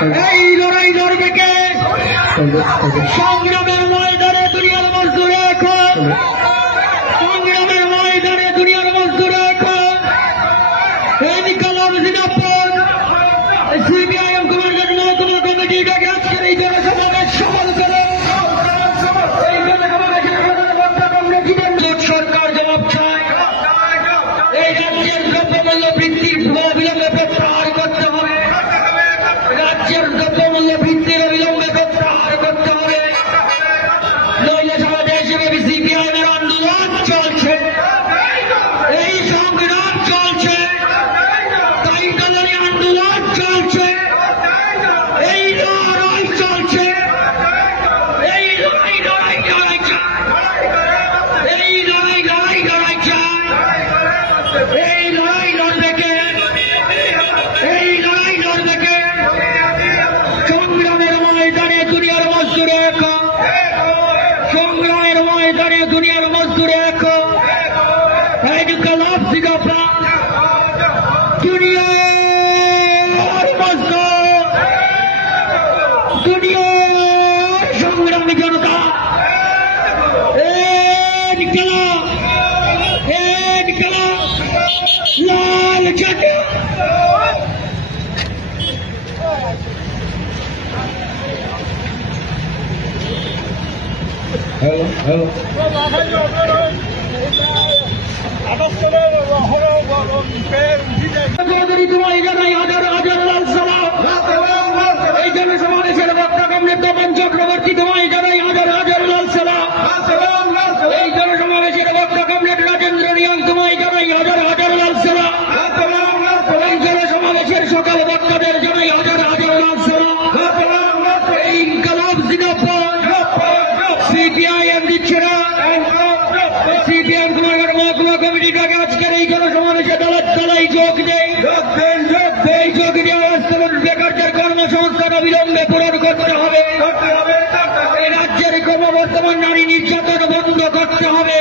এই লড়াই লড়বে কে? সংগ্রামের ময়দানে দুনিয়ার মজদুর এখন, সংগ্রামের ময়দানে দুনিয়ার মজদুর এখন ইনকলাব জিন্দাবাদ। সিপিআইএম কুমারগঞ্জ মহকুমা কমিটিটাকে আজকের এই জনসমাবেশ সফল করে এই জনসমাবেশের প্রধান বক্তা কংগ্রেস সরকার জবাব চায়। এই রাজ্যের দ্রব্যমূল্য বৃদ্ধির অবিলম্বে প্রত্যাহার করতে হবে, রাজ্যের দ্রব্যমূল্য বৃদ্ধির অবিলম্বে প্রত্যাহার করতে হবে। নইলে সারা দেশব্যাপী সিপিআইএমের আন্দোলন চলছে, এই সংগ্রাম চলছে, তাই দলের আন্দোলন চলছে, এই লড়াই চলছে, এই লড়াই লড়াই লড়াই চায়, এই লড়াই লড়াই লড়াই চায়, এই লড়াই লড়বে কে? এই লড়াই লড়বে কে? সংগ্রামের ময়দানে দুনিয়ার মজদুর এক, সংগ্রামের ময়দানে দুনিয়ার মজদুর এক, ইনকলাব জিন্দাবাদ। দুনিয়ার মজদুর, দুনিয়ার সংগ্রামী জনতা, ইনকলাব, ইনকলাব, লাল ঝান্ডা। তোমায় জানাই হাজার হাজার লাল সালাম। এই জনসমাবেশের বক্তা কমরেড তপন চক্রবর্তী, তোমায় জানাই হাজার হাজার লাল সালাম। এই জনসমাবেশের বক্তা কমরেড রাজেন্দ্র রিয়াং, তোমায় জানাই হাজার হাজার লাল সালাম। এই জনসমাবেশের সকল বক্তাদের জানাই হাজার হাজার লাল সালাম। এই ইনকলাব জিন্দাবাদ। সিপিআইএম দিচ্ছে না, সিপিএম কুমারগঞ্জ মহকুমা কমিটিটাকে আজকের এই জনসমাবেশে দলের তলায় যোগ দেয়, এই যোগ দিয়ে বাস্তবায়ন বেকারদের কর্মসংস্থান অবিলম্বে পূরণ করতে হবে, এই রাজ্যের ক্রমবর্ধমান নারী নির্যাতন বন্ধ করতে হবে,